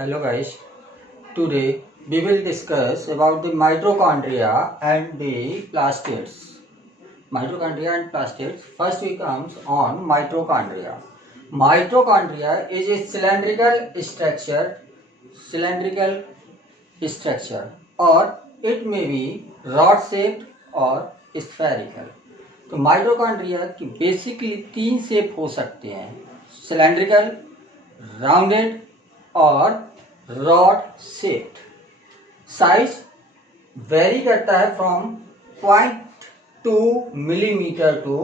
Hello guys, today we will discuss about the mitochondria and the plastids. Mitochondria and plastids. First we comes on mitochondria. Mitochondria is a cylindrical structure or it may be rod shaped or spherical. तो mitochondria की basically तीन shape हो सकते हैं, cylindrical, rounded और rod shaped. Size very करता है from 0.2 millimetre to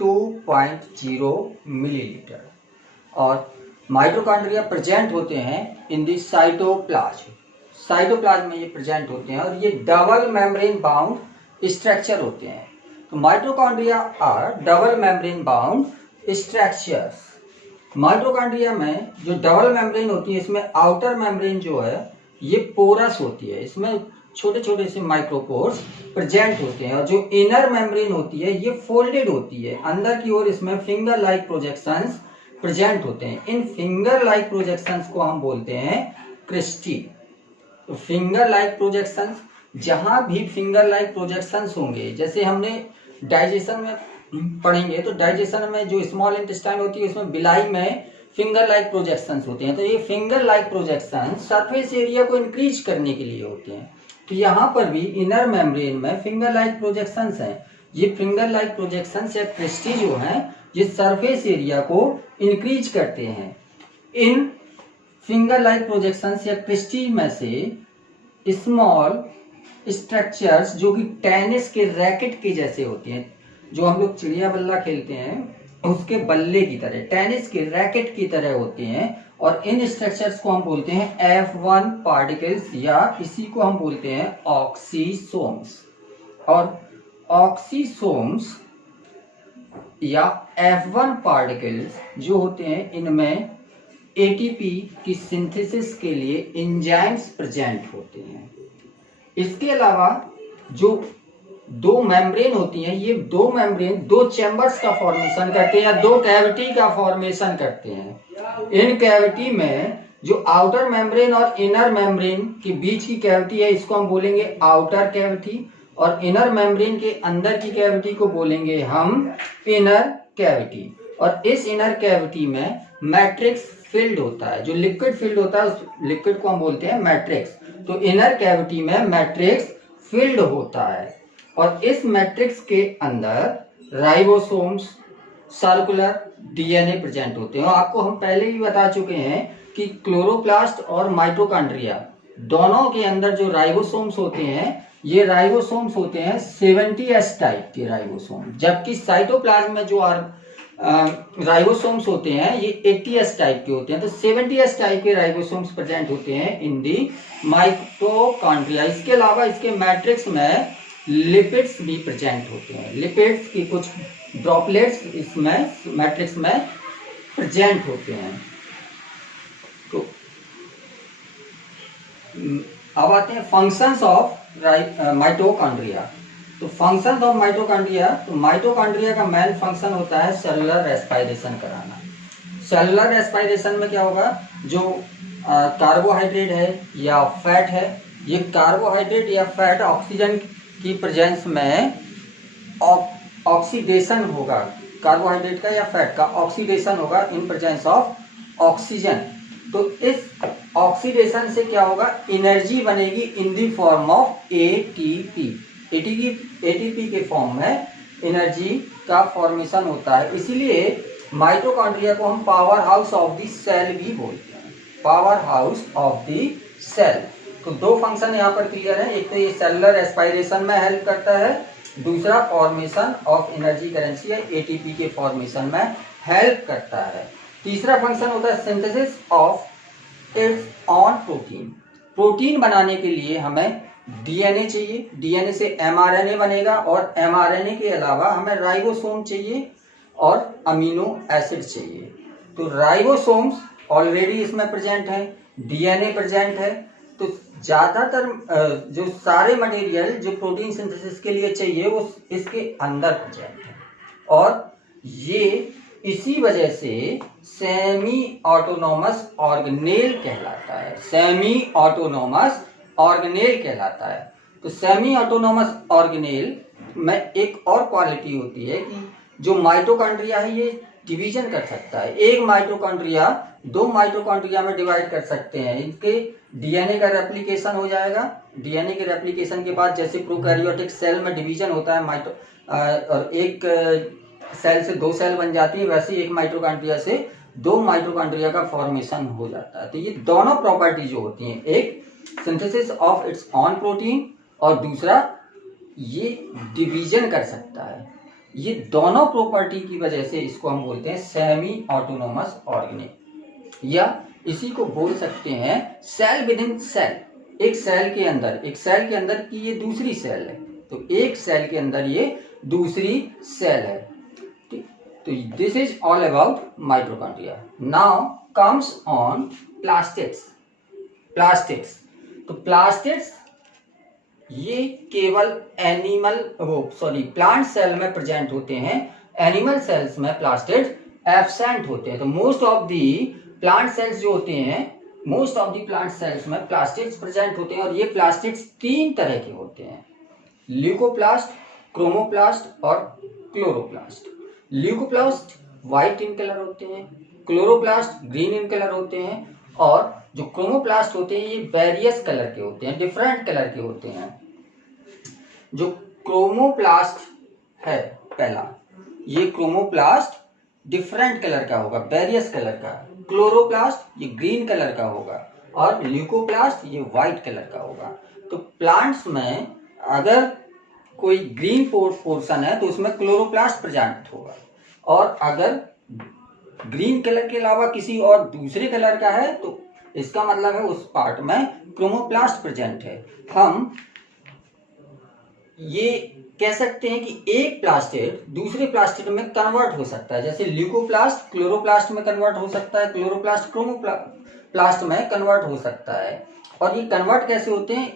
2.0 millilitre. और माइटोकॉन्ड्रिया प्रेजेंट होते हैं इन द साइटोप्लाज्म. साइटोप्लाज्म में ये प्रेजेंट होते हैं और ये डबल मेम्ब्रेन बाउंड स्ट्रक्चर होते हैं. तो mitochondria are double membrane bound structures. Mitochondria में जो डबल मेम्ब्रेन होती है, इसमें आउटर मेम्ब्रेन जो है ये पोरस होती है, इसमें छोटे छोटे से माइक्रोपोर्स प्रेजेंट होते हैं. और जो इनर मेम्ब्रेन होती है ये फोल्डेड होती है, अंदर की ओर इसमें फिंगर लाइक प्रोजेक्शंस प्रेजेंट होते हैं. इन फिंगर लाइक प्रोजेक्शंस को हम बोलते हैं क्रिस्टी. तो फिंगर लाइक प्रोजेक्शंस, जहां भी फिंगर लाइक प्रोजेक्शंस होंगे, जैसे हमने डाइजेशन में पढ़ेंगे तो डाइजेशन में जो स्मॉल इंटेस्टाइन होती है उसमें बिलाई में फिंगर लाइक प्रोजेक्शंस होते हैं. तो ये finger like projections surface area को इंक्रीज करने के लिए होते हैं. तो यहाँ पर भी इनर मेम्ब्रेन में फिंगर लाइक प्रोजेक्शंस हैं. ये फिंगर लाइक प्रोजेक्शंस या क्रिस्टी जो हैं ये सरफेस एरिया को इंक्रीज करते हैं. इन फिंगर लाइक प्रोजेक्शंस या क्रिस्टी में से स्मॉल स्ट्रक्चर्स जो कि टेनिस के रैकेट के जैसे होते हैं, जो हम लोग चिड़िया बल्ला खेलते हैं उसके बल्ले की तरह, टेनिस के रैकेट की तरह होते हैं. और इन स्ट्रक्चर्स को हम बोलते हैं F1 पार्टिकल्स या इसी को हम बोलते हैं ऑक्सीसोम्स. और ऑक्सीसोम्स या F1 पार्टिकल्स जो होते हैं इनमें एटीपी की सिंथेसिस के लिए एंजाइम्स प्रेजेंट होते हैं. इसके अलावा जो दो मेम्ब्रेन होती हैं, ये दो मेम्ब्रेन दो चैम्बर्स का फॉर्मेशन करते हैं या दो कैविटी का फॉर्मेशन करते हैं. इन कैविटी में जो आउटर मेम्ब्रेन और इनर मेम्ब्रेन के बीच की कैविटी है इसको हम बोलेंगे आउटर कैविटी, और इनर मेम्ब्रेन के अंदर की कैविटी को बोलेंगे हम इनर कैविटी. और इस इनर कैविटी में मैट्रिक्स फिल्ड होता है, जो लिक्विड फिल्ड होता है उस लिक्विड को हम बोलते हैं मैट्रिक्स. तो इनर कैविटी में मैट्रिक्स फिल्ड होता है और इस मैट्रिक्स के अंदर राइबोसोम्स, सर्कुलर डीएनए प्रेजेंट होते हैं. और आपको हम पहले ही बता चुके हैं कि क्लोरोप्लास्ट और माइटोकॉन्ड्रिया दोनों के अंदर जो राइबोसोम्स होते हैं ये राइबोसोम्स होते हैं 70S टाइप के राइबोसोम, जबकि साइटोप्लाज्म में जो राइबोसोम्स होते हैं ये 80S टाइप के होते हैं. तो 70S टाइप के राइबोसोम्स प्रेजेंट होते हैं इन दी माइटोकॉन्ड्रिया. इसके अलावा इसके मैट्रिक्स में लिपिड्स भी प्रेजेंट होते हैं. लिपिड्स की कुछ ड्रॉपलेट्स इसमें मैट्रिक्स में प्रेजेंट होते हैं. तो अब आते हैं फंक्शंस ऑफ माइटोकॉन्ड्रिया. तो फंक्शंस ऑफ माइटोकॉन्ड्रिया, तो माइटोकॉन्ड्रिया का मेन फंक्शन होता है सेलुलर रेस्पिरेशन कराना. सेलुलर रेस्पिरेशन में क्या होगा, जो कार्बोहाइड्रेट है या फैट है, ये कार्बोहाइड्रेट या फैट ऑक्सीजन की प्रेजेंस में ऑक्सीडेशन होगा, कार्बोहाइड्रेट का या फैट का ऑक्सीडेशन होगा इन प्रेजेंस ऑफ ऑक्सीजन. तो इस ऑक्सीडेशन से क्या होगा, एनर्जी बनेगी in the form of ATP. ATP के फॉर्म में एनर्जी का फॉर्मेशन होता है. इसीलिए माइटोकॉन्ड्रिया को हम powerhouse of the cell भी बोलते हैं, powerhouse of the cell. तो दो फंक्शन यहाँ पर क्लियर है, एक तो ये सेलुलर रेस्पिरेशन में हेल्प करता है, दूसरा फॉर्मेशन ऑफ एनर्जी करेंसी है एटीपी के फॉर्मेशन में हेल्प करता है. तीसरा फंक्शन होता है synthesis of its on protein. Protein बनाने के लिए हमें डीएनए चाहिए, डीएनए से एमआरएनए बनेगा और एमआरएनए के अलावा हमें राइबोसोम चाहिए और अमीनो एसिड चाहिए. तो राइबोसोम्स ऑलरेडी इसमें प्रेजेंट है, डीएनए प्रेजेंट है. तो ज्यादातर जो सारे मटेरियल जो प्रोटीन सिंथेसिस के लिए चाहिए वो इसके अंदर प्रेजेंट है. और ये इसी वजह से सेमी ऑटोनोमस ऑर्गेनेल कहलाता है, सेमी ऑटोनोमस ऑर्गेनेल कहलाता है। तो सेमी ऑटोनोमस ऑर्गेनेल में एक और क्वालिटी होती है कि जो माइटोकॉन्ड्रिया है ये डिवीजन कर सकता है। एक माइटोकॉन्ड्रिया दो माइटोकॉन्ड्रिया में डिवाइड कर सकते हैं। इनके डीएनए का रेप्लिकेशन हो जाएगा। डीएनए के रेप्लिकेशन के बाद जैसे प्रोकैरियोटिक सेल में डिवीजन होता है और एक सेल से दो सेल बन जाती है, वैसे एक माइटोकॉन्ड्रिया से दो माइटोकॉन्ड्रिया का फॉर्मेशन हो जाता है। तो ये दोनों प्रॉपर्टी जो होती हैं, एक synthesis of its on protein और दूसरा ये डिवीजन कर सकता है, ये दोनों प्रॉपर्टी की वजह से इसको हम बोलते हैं सेमी ऑटोनोमस ऑर्गेनेल, या इसी को बोल सकते हैं सेल विद इन सेल। एक सेल के अंदर की ये दूसरी सेल है, तो एक सेल के अंदर ये दूसरी सेल है। तो this is all about mitochondria. Now comes on plastids. तो प्लास्टिड्स ये केवल प्लांट सेल में प्रेजेंट होते हैं। एनिमल सेल्स में प्लास्टिड्स एब्सेंट होते हैं। तो most of the plant cells जो होते हैं, most of the plant cells में प्लास्टिड्स प्रेजेंट होते हैं और ये प्लास्टिड्स तीन तरह के होते हैं, ल्यूकोप्लास्ट, क्रोमोप्लास्ट और chloroplast. Leucoplast white in colour होते हैं, क्लोरोप्लास्ट ग्रीन इन कलर होते हैं और जो क्रोमोप्लास्ट होते हैं ये वेरियस कलर के होते हैं, डिफरेंट कलर के होते हैं। जो क्रोमोप्लास्ट है पहला, ये क्रोमोप्लास्ट डिफरेंट कलर का होगा, वेरियस कलर का। क्लोरोप्लास्ट ये ग्रीन कलर का होगा और ल्यूकोप्लास्ट ये व्हाइट कलर का होगा। तो प्लांट्स में अगर कोई ग्रीन पोर्शन है तो उसमें क्लोरोप्लास्ट प्रेजेंट होगा, और अगर ग्रीन कलर के अलावा किसी और दूसरे कलर का है तो इसका मतलब है उस पार्ट में क्रोमोप्लास्ट प्रेजेंट है। हम ये कह सकते हैं कि एक प्लास्टिड दूसरे प्लास्टिड में कन्वर्ट हो सकता है, जैसे ल्यूकोप्लास्ट क्लोरोप्लास्ट में कन्वर्ट हो सकता है, क्लोरोप्लास्ट क्रोमोप्लास्ट में कन्वर्ट हो सकता है। और ये कन्वर्ट कैसे होते हैं,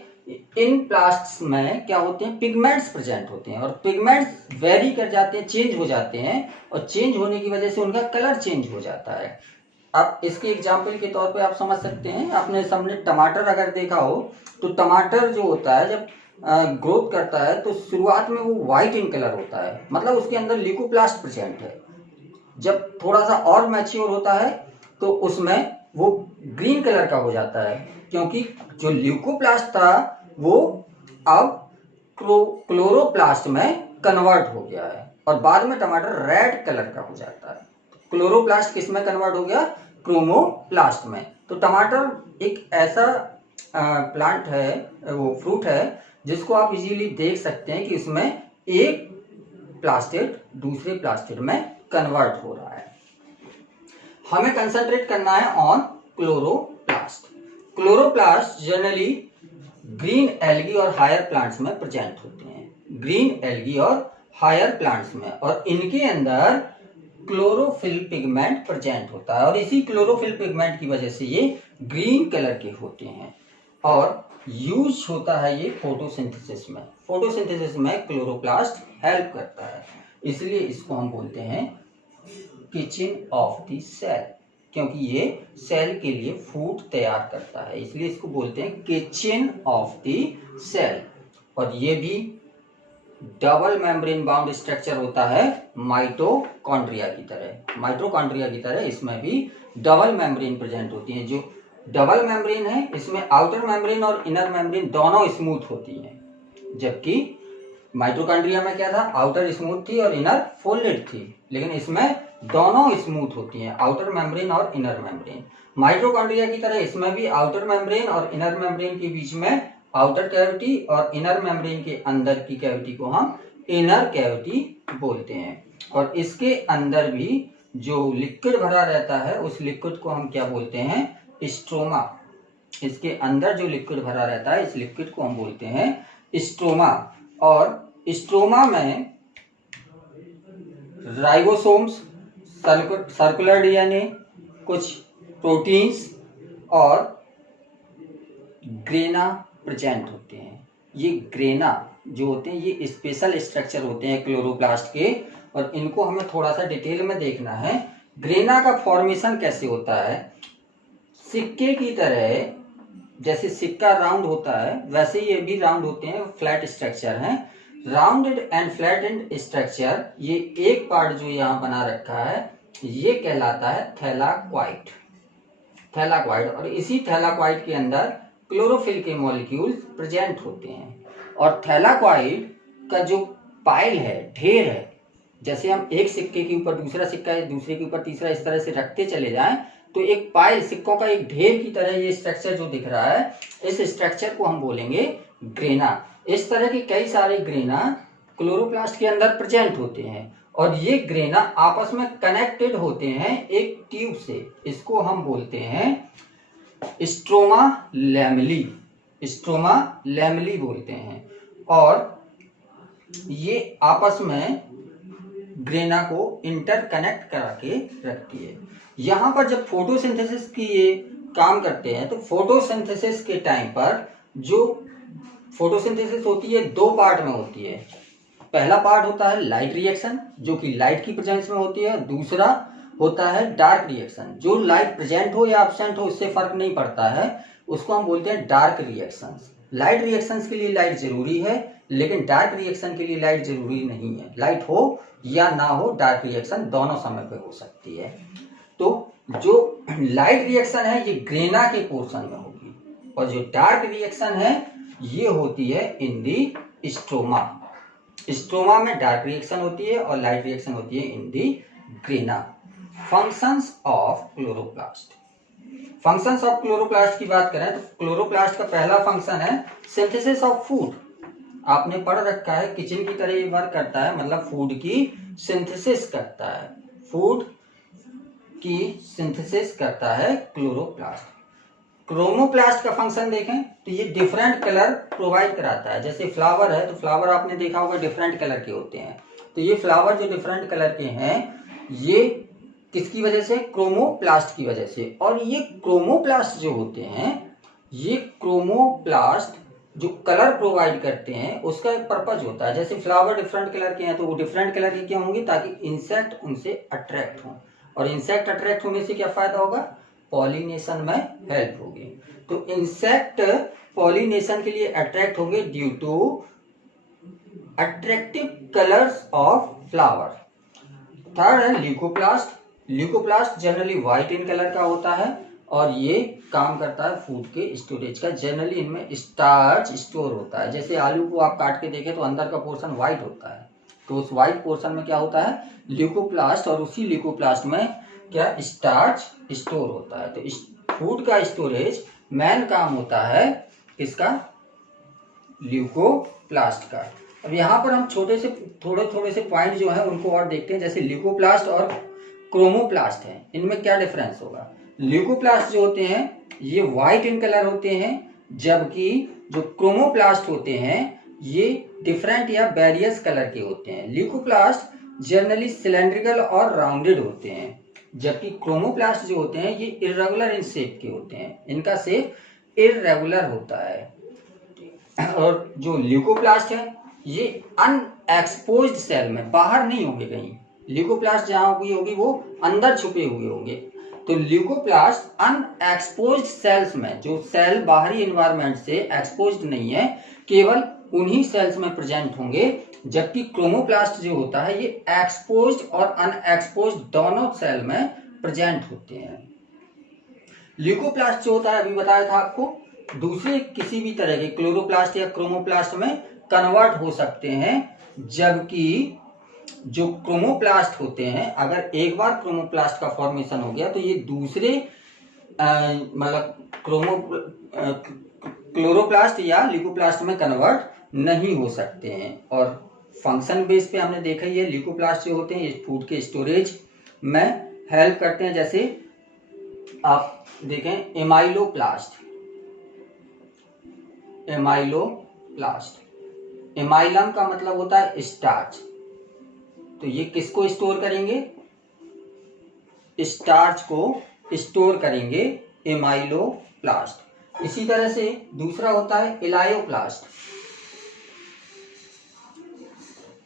इन प्लास्ट्स में क्या होते हैं, पिगमेंट्स प्रेजेंट होते हैं और पिगमेंट्स वेरी कर जाते हैं, चेंज हो जाते हैं और चेंज होने की वजह से उनका कलर चेंज हो जाता है। अब इसके एग्जाम्पल के तौर पे आप समझ सकते हैं, आपने सामने टमाटर अगर देखा हो तो टमाटर जो होता है जब ग्रोथ करता है तो शुरुआत में वो व्हाइट इन कलर होता है, मतलब उसके अंदर ल्यूकोप्लास्ट प्रेजेंट है। जब थोड़ा सा और मैच्योर होता है तो उसमें वो ग्रीन कलर का हो जाता है, क्योंकि जो ल्यूकोप्लास्ट था वो अब क्लोरोप्लास्ट में कन्वर्ट हो गया है और बाद में टमाटर रेड कलर का हो जाता है। क्लोरोप्लास्ट किस में कन्वर्ट हो गया, क्रोमोप्लास्ट में। तो टमाटर एक ऐसा प्लांट है, वो फ्रूट है जिसको आप इजीली देख सकते हैं कि इसमें एक प्लास्टिड दूसरे प्लास्टिड में कन्वर्ट हो रहा है। हमें कंसंट्रेट करना है on chloroplast. Chloroplast generally green algae और हायर प्लांट्स में प्रेजेंट होते हैं, ग्रीन एल्गी और हायर प्लांट्स में, और इनके अंदर क्लोरोफिल पिगमेंट प्रेजेंट होता है और इसी क्लोरोफिल पिगमेंट की वजह से ये ग्रीन कलर के होते हैं और यूज होता है ये फोटोसिंथेसिस में। फोटोसिंथेसिस में क्लोरोप्लास्ट हेल्प करता है, इसलिए इसको हम बोलते हैं किचन ऑफ द सेल, क्योंकि ये सेल के लिए फूड तैयार करता है, इसलिए इसको बोलते हैं किचन ऑफ द सेल। और ये भी डबल मेम्ब्रेन बाउंड स्ट्रक्चर होता है माइटोकॉन्ड्रिया की तरह। माइटोकॉन्ड्रिया की तरह इसमें भी डबल मेम्ब्रेन प्रेजेंट होती है। जो डबल मेम्ब्रेन है इसमें आउटर मेम्ब्रेन और इनर मेम्ब्रेन दोनों स्मूथ होती हैं, जबकि माइटोकॉन्ड्रिया में क्या था, आउटर स्मूथ थी और इनर फोल्डेड थी, लेकिन इसमें दोनों स्मूथ होती हैं, आउटर मेम्ब्रेन और इनर मेम्ब्रेन। माइटोकॉन्ड्रिया की तरह इसमें भी आउटर मेम्ब्रेन और इनर मेम्ब्रेन के बीच में आउटर कैविटी और इनर मेम्ब्रेन के अंदर की कैविटी को हम इनर कैविटी बोलते हैं। और इसके अंदर भी जो लिक्विड भरा रहता है उस लिक्विड को हम क्या बोलते हैं, स्ट्रोमा। इसके अंदर जो लिक्विड भरा रहता है इस लिक्विड को हम बोलते हैं स्ट्रोमा। और स्ट्रोमा में राइबोसोम्स, सर्कुलर डीएनए, कुछ प्रोटीन्स और ग्रेना प्रेजेंट होते हैं। ये ग्रेना जो होते हैं ये स्पेशल स्ट्रक्चर होते हैं क्लोरोप्लास्ट के, और इनको हमें थोड़ा सा डिटेल में देखना है। ग्रेना का फॉर्मेशन कैसे होता है, सिक्के की तरह, जैसे सिक्का राउंड होता है वैसे ये भी राउंड होते हैं, फ्लैट स्ट्रक्चर हैं। राउंडेड एंड फ्लैटेंड स्ट्रक्चर, ये एक पार्ट जो यहाँ बना रखा है ये कहलाता है थैलाक्वाइट। थैलाक्वाइट, और इसी थैलाक्वाइट के अंदर क्लोरोफिल के मॉलिक्यूल्स प्रेजेंट होते हैं। और थैलाक्वाइट का जो पाइल है, ढेर है, जैसे हम एक सिक्के के ऊपर दूसरा सिक्का, दूसरे के ऊपर तीसरा, इस तरह से रखते चले जाएं तो एक पाइल, सिक्कों का एक ढेर की तरह ये स्ट्रक्चर जो दिख रहा है, इस स्ट्रक्चर को हम बोलेंगे ग्रेना। इस तरह के कई सारे ग्रेना क्लोरोप्लास्ट के अंदर प्रेजेंट होते हैं, और ये ग्रेना आपस में कनेक्टेड होते हैं एक ट्यूब से। इसको हम बोलते हैं स्ट्रोमा लैमेली, स्ट्रोमा लैमेली बोलते हैं। और ये आपस में ग्रेना को इंटरकनेक्ट करा के रखती है। यहाँ पर जब फोटोसिंथेसिस की ये काम करते हैं तो फोटोसिंथेसिस के टाइम पर जो फोटोसिंथेसिस होती है दो पार्ट में होती है। पहला पार्ट होता है लाइट रिएक्शन, जो कि लाइट की प्रेजेंस में होती है। दूसरा होता है डार्क रिएक्शन, जो लाइट प्रेजेंट हो या एब्सेंट हो इससे फर्क नहीं पड़ता है, उसको हम बोलते हैं डार्क रिएक्शंस। लाइट रिएक्शंस के लिए लाइट जरूरी है, लेकिन डार्क रिएक्शन के लिए लाइट जरूरी नहीं है। लाइट हो या ना हो, डार्क रिएक्शन दोनों समय पे हो सकती है। तो जो लाइट रिएक्शन है ये ग्रेना के पोर्शन में होगी, और जो डार्क रिएक्शन है ये होती है इन दी स्ट्रोमा। स्ट्रोमा में डार्क रिएक्शन होती है और लाइट रिएक्शन होती है in the grana. Functions of chloroplast, functions of chloroplast की बात करें तो क्लोरोप्लास्ट का पहला फंक्शन है सिंथेसिस ऑफ फूड। आपने पढ़ रखा है किचन की तरह ये वर्क करता है, मतलब फूड की सिंथेसिस करता है, फूड की सिंथेसिस करता है क्लोरोप्लास्ट। क्रोमोप्लास्ट का फंक्शन देखें तो ये डिफरेंट कलर प्रोवाइड कराता है। जैसे फ्लावर है तो फ्लावर आपने देखा होगा डिफरेंट कलर के होते हैं, तो ये फ्लावर जो डिफरेंट कलर के हैं ये किसकी वजह से, क्रोमोप्लास्ट की वजह से। और ये क्रोमोप्लास्ट जो होते हैं, ये क्रोमोप्लास्ट जो कलर प्रोवाइड करते हैं उसका एक पर्पज होता है। जैसे फ्लावर डिफरेंट कलर के हैं तो वो डिफरेंट कलर के क्यों होंगे, ताकि इंसेक्ट उनसे अट्रैक्ट हों, और इंसेक्ट अट्रैक्ट होने से क्या फायदा होगा, पॉलिनेशन में हेल्प होगी। तो इंसेक्ट पॉलिनेशन के लिए अट्रैक्ट होंगे due to attractive colours of flower. Third है leucoplast. Leucoplast generally white in colour का होता है और ये काम करता है फूड के स्टोरेज का। जनरली इनमें स्टार्च स्टोर होता है। जैसे आलू को आप काट के देखें तो अंदर का पोर्शन व्हाइट होता है, तो उस व्हाइट पोर्शन में क्या होता है, ल्यूकोप्लास्ट, और उसी ल्यूकोप्लास्ट में क्या, स्टार्च स्टोर होता है। तो इस फूड का स्टोरेज मेन काम होता है किसका, ल्यूकोप्लास्ट का। अब यहाँ पर हम थोड़े थोड़े से पॉइंट जो है उनको और देखते हैं। जैसे ल्यूकोप्लास्ट और क्रोमोप्लास्ट है, इनमें क्या डिफरेंस होगा। ल्यूकोप्लास्ट जो होते हैं ये व्हाइट इन कलर होते हैं, जबकि जो क्रोमोप्लास्ट होते हैं ये डिफरेंट या वेरियस कलर के होते हैं। ल्यूकोप्लास्ट जनरली सिलेंड्रिकल और राउंडेड होते हैं, जबकि क्रोमोप्लास्ट जो होते हैं ये इर्रेगुलर इन शेप के होते हैं, इनका शेप इर्रेगुलर होता है। और जो ल्यूकोप्लास्ट है ये अनएक्सपोज्ड सेल में, बाहर नहीं होंगे कहीं। ल्यूकोप्लास्ट जहां होगी वो अंदर छुपे हुए होंगे। तो ल्यूकोप्लास्ट अनएक्सपोज्ड सेल्स में, जो सेल बाहरी एनवायरनमेंट से एक्सपोज्ड नहीं है, केवल उन्हीं सेल्स में प्रेजेंट होंगे। जबकि क्रोमोप्लास्ट जो होता है ये एक्सपोज्ड और अनएक्सपोज्ड दोनों सेल में प्रेजेंट होते हैं। ल्यूकोप्लास्ट जो होता है अभी बताया था आपको, दूसरे किसी भी तरह के क्लोरोप्लास्ट या क्रोमोप्लास्ट में कन्वर्ट हो सकते हैं। जबकि जो क्रोमोप्लास्ट होते हैं, अगर एक बार क्रोमोप्लास्ट का फॉर्मेशन हो गया तो ये दूसरे मतलब क्लोरोप्लास्ट या ल्यूकोप्लास्ट में कन्वर्ट नहीं हो सकते हैं। और फंक्शन बेस पे हमने देखा ही है, ल्यूकोप्लास्ट जो होते हैं ये फूड के स्टोरेज में हेल्प करते हैं। जैसे आप देखें एमाइलोप्लास्ट, एमाइलोप्लास्ट, एमाइलम का मतलब होता है स्टार्च, तो ये किसको स्टोर करेंगे, स्टार्च को स्टोर करेंगे एमाइलोप्लास्ट। इसी तरह से दूसरा होता है एलायोप्लास्ट।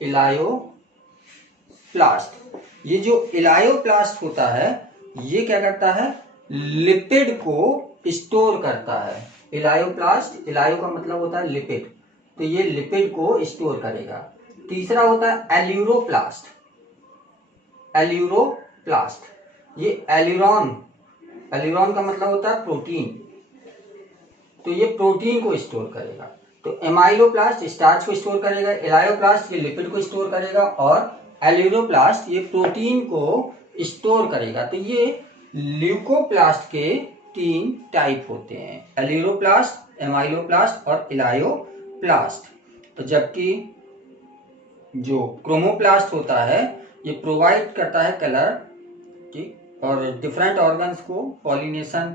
इलायोप्लास्ट। ये जो इलायोप्लास्ट होता है ये क्या करता है, लिपिड को स्टोर करता है। इलायोप्लास्ट, इलायो का मतलब होता है लिपिड, तो ये लिपिड को स्टोर करेगा। तीसरा होता है एल्यूरोप्लास्ट। एल्यूरोप्लास्ट ये एल्यूरॉन का मतलब होता है प्रोटीन, तो ये प्रोटीन को स्टोर करेगा। तो एमाइलोप्लास्ट स्टार्च को स्टोर करेगा, इलायोप्लास्ट ये लिपिड को स्टोर करेगा और एल्यूरोप्लास्ट ये प्रोटीन को स्टोर करेगा। तो ये ल्यूकोप्लास्ट के 3 टाइप होते हैं, एल्यूरोप्लास्ट, एमाइलोप्लास्ट और इलायोप्लास्ट। तो जबकि जो क्रोमोप्लास्ट होता है ये प्रोवाइड करता है कलर, ठीक, और डिफरेंट ऑर्गन्स को पॉलिनेशन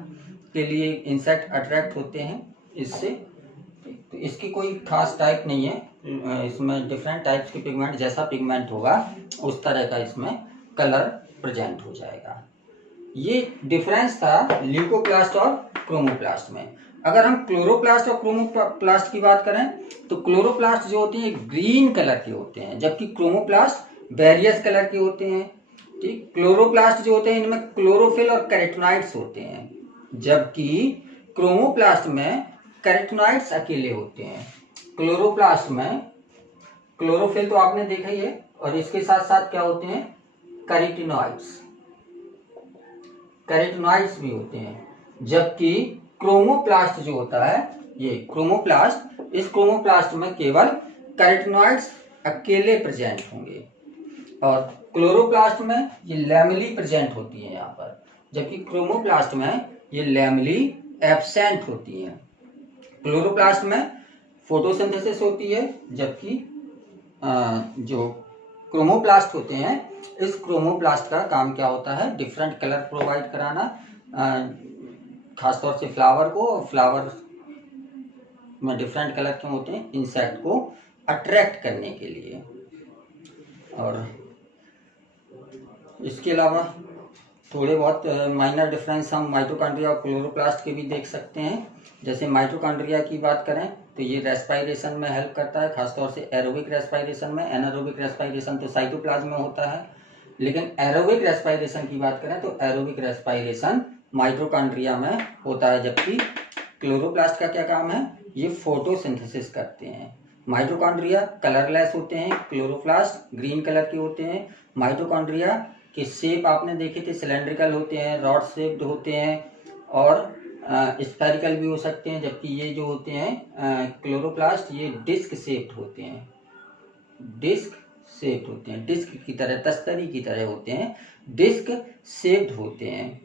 के लिए इंसेक्ट अट्रैक्ट होते हैं इससे। तो इसकी कोई खास टाइप नहीं है, इसमें डिफरेंट टाइप्स के पिगमेंट, जैसा पिगमेंट होगा उस तरह का इसमें कलर प्रेजेंट हो जाएगा। ये डिफरेंस था ल्यूकोप्लास्ट और क्रोमोप्लास्ट में। अगर हम क्लोरोप्लास्ट और क्रोमोप्लास्ट की बात करें तो क्लोरोप्लास्ट जो होते हैं ग्रीन कलर के होते हैं, जबकि क्रोमोप्लास्ट वेरियस कलर के होते हैं। ठीक, क्लोरोप्लास्ट जो होते हैं इनमें क्लोरोफिल और कैरोटीनॉइड्स होते हैं, जबकि क्रोमोप्लास्ट में कैरोटीनॉइड्स अकेले होते हैं। क्लोरोप्लास्ट में क्लोरोफिल तो आपने देखा ही है, और इसके साथ साथ क्या होते हैं, कैरोटीनॉइड्स भी होते हैं। जबकि क्रोमोप्लास्ट जो होता है, ये क्रोमोप्लास्ट, इस क्रोमोप्लास्ट में केवल कैरोटीनॉइड्स अकेले प्रेजेंट होंगे, और क्लोरोप्लास्ट में ये लैमेली प्रेजेंट होती है यहाँ पर, जबकि क्रोमोप्लास्ट में ये लैमेली एब्सेंट होती हैं। क्लोरोप्लास्ट में फोटोसिंथेसिस होती है, जबकि जो क्रोमोप्लास्ट होते हैं, इस क्रोमोप्लास्ट का काम क्या होता है, डिफरेंट कलर प्रोवाइड कराना, खासतौर से फ्लावर को, और फ्लावर में डिफरेंट कलर क्यों होते हैं, इंसेक्ट को अट्रैक्ट करने के लिए। और इसके अलावा थोड़े बहुत माइनर डिफरेंस हम माइटोकॉन्ड्रिया और क्लोरोप्लास्ट के भी देख सकते हैं। जैसे माइटोकॉन्ड्रिया की बात करें तो ये रेस्पायरेशन में हेल्प करता है, खासतौर से एरोबिक रेस्पायरेशन में। एनारोबिक रेस्पायरेशन तो साइटोप्लाज्म में होता है, लेकिन एरोबिक रेस्पायरेशन की बात करें तो एरोबिक रेस्पायरेशन माइटोकॉन्ड्रिया में होता है। जबकि क्लोरोप्लास्ट का क्या काम है, ये फोटोसिंथेसिस करते हैं। माइटोकॉन्ड्रिया कलरलेस होते हैं, क्लोरोप्लास्ट ग्रीन कलर के होते हैं। माइटोकॉन्ड्रिया के शेप आपने देखे थे, सिलेंड्रिकल होते हैं, रॉड शेप्ड होते हैं, और स्फेरिकल भी हो सकते हैं। जबकि ये जो होते हैं क्लोरोप्लास्ट, ये डिस्क शेप्ड होते हैं, डिस्क शेप्ड होते हैं, डिस्क की तरह, तस्तरी की तरह होते हैं, डिस्क शेप्ड होते हैं।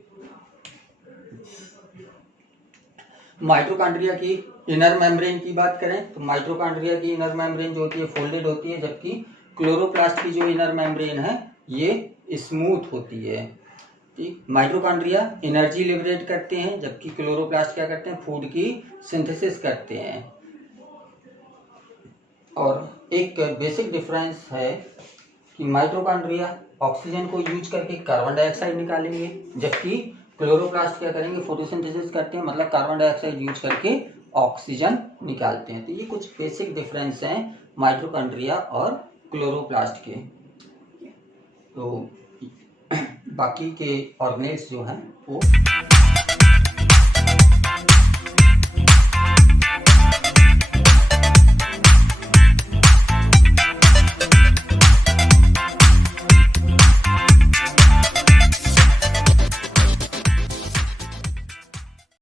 माइटोकॉन्ड्रिया की इनर मेम्ब्रेन की बात करें तो माइटोकॉन्ड्रिया की इनर मेम्ब्रेन जो होती है फोल्डेड होती है, जबकि क्लोरोप्लास्ट की जो इनर मेम्ब्रेन है ये स्मूथ होती है। ठीक, माइटोकॉन्ड्रिया एनर्जी लिबरेट करते हैं, जबकि क्लोरोप्लास्ट क्या करते हैं, फूड की सिंथेसिस करते हैं। और एक बेसिक डिफरेंस है कि माइटोकॉन्ड्रिया ऑक्सीजन को यूज करके कार्बन डाइऑक्साइड निकालेंगे, जबकि क्लोरोप्लास्ट क्या करेंगे, फोटोसिंथेसिस करते हैं, मतलब कार्बन डाइऑक्साइड यूज करके ऑक्सीजन निकालते हैं। तो ये कुछ बेसिक डिफरेंस हैं माइटोकॉन्ड्रिया और क्लोरोप्लास्ट के। तो बाकी के ऑर्गेनेल्स जो हैं वो